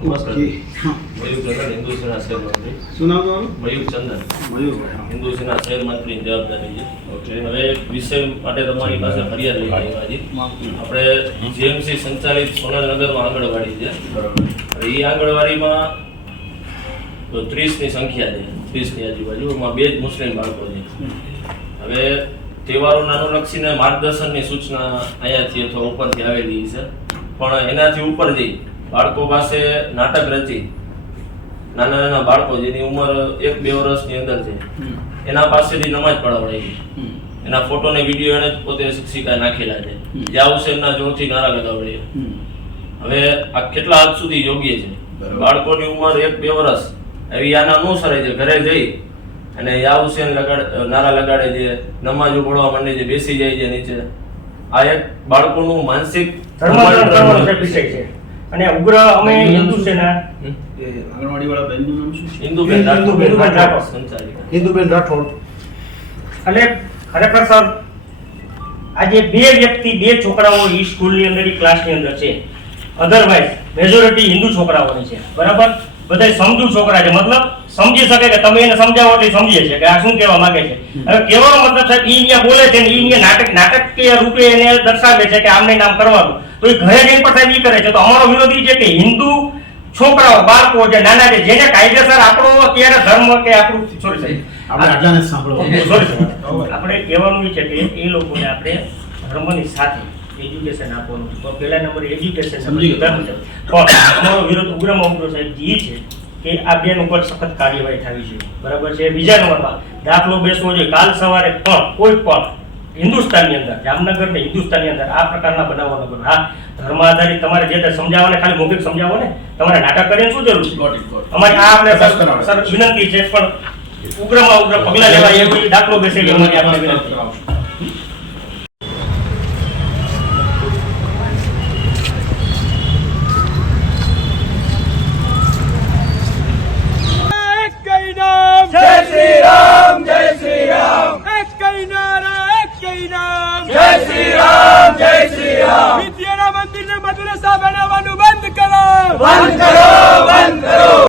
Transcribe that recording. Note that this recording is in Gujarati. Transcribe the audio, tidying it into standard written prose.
મયુર ચંદન હિન્દુ સેના શહેર મંત્રી. શું નામ તમારું? મયુર ચંદન, મયુર. હિન્દુ સેના શહેર મંત્રીની જવાબદારી છે. હવે વિષય માટે તમારી પાસે ફરિયાદ લઈ આવ્યા છીએ. આપણે જીએમસી સંચાલિત સોનલનગરમાં આંગણવાડી છે. હવે એ આંગણવાડીમાં 30ની સંખ્યા છે, 30ની આજુબાજુ. એમાં 2 જ મુસ્લિમ બાળકો છે. હવે તહેવારોને અનુલક્ષીને માર્ગદર્શનની સૂચના અહીંયાથી અથવા ઉપરથી આવેલી છે, પણ એનાથી ઉપર જઈ બાળકો પાસે નાટક રચી નાના નાના બાળકો જેની ઉંમર 1-2 વર્ષની અંદર છે એના પાસેથી નમાજ પઢાવડાવી. એના ફોટો ને વિડીયો એને પોતે શિક્ષિકા નાખેલા છે. યા હુસેનના જોરથી નારા લગાવડે. હવે આ કેટલા હદ સુધી યોગ્ય છે? બાળકોની ઉંમર 1-2 વર્ષ એવી આના અનુસરાય છે. ઘરે જઈ અને યા હુસેન નારા લગાડે છે, નમાજો પઢવા માંડે છે, બેસી જાય છે નીચે. આ એક બાળકોનું માનસિક વિષય છે. અને ઉગ્ર અમે હિન્દુ સેના આંગણવાડી વાળા બેનનું નામ શું છે? હિન્દુબેન રાઠોડ, સંચાલિકા. હિન્દુબેન રાઠોડ. અને ખરેખર સર આજે 2 વ્યક્તિ 2 છોકરાઓ ઈ સ્કૂલની અંદર ઈ ક્લાસની અંદર છે. અધરવાઇઝ મેજોરિટી હિન્દુ છોકરાઓની છે. બરાબર? બધા સમજુ છોકરા છે. મતલબ સમજી શકે કે તમે એને સમજાવો એટલે સમજીએ છે કે આ શું કહેવા માંગે છે. હવે કહેવાનો મતલબ સાહેબ ઈ અહીંયા બોલે છે ને ઈ નાટકીય રૂપે એને દર્શાવે છે કે આમને નામ કરવાનું, તો એ ઘરે જઈને પણ સાહેબ ઈ કરે છે. તો અમારો વિરોધ ઈ છે કે હિન્દુ છોકરાઓ બાળકો જે નાના છે જેને કાયદેસર આપણો અત્યારે ધર્મ કે આપણું સોરી સાહેબ આપણે આટલાને સાંભળો. આપણે કહેવાનું એ છે કે એ લોકોને આપણે ધર્મની સાથે એજ્યુકેશન આપવાનું. તો પહેલા નંબરે એજ્યુકેશન સમજી ગયો. પણ અમારો વિરોધ ઉગ્રમાં ઉગ્ર સાહેબ એ છે કે આ બેન ઉપર સખત કાર્યવાહી થવી છે. બરાબર છે? બીજા નંબરમાં દાખલો બેસવો જોઈએ. કાલ સવારે પણ કોઈ પણ હિન્દુસ્તાનની અંદર, જામનગર ને હિન્દુસ્તાનની અંદર આ પ્રકારના બનાવો ન બને. હા, ધર્મ આધારિત તમારે જે સમજાવવાને ખાલી મૌખિક સમજાવો ને, તમારે નાટક કરીને શું જરૂર છે? અમારી આ આપણે સર વિનંતી છે, પણ ઉગ્રમાં ઉગ્ર પગલા લેવા એવી દાખલો બેસેલી અમારી આપણે વિનંતી. जय श्री राम, जय श्री राम, एक कई नारा, एक कई नाम, जय श्री राम, जय श्री राम. विद्यारा मंदिर ने मदरसा बनावानु बंद करो, बंद करो, बंद करो.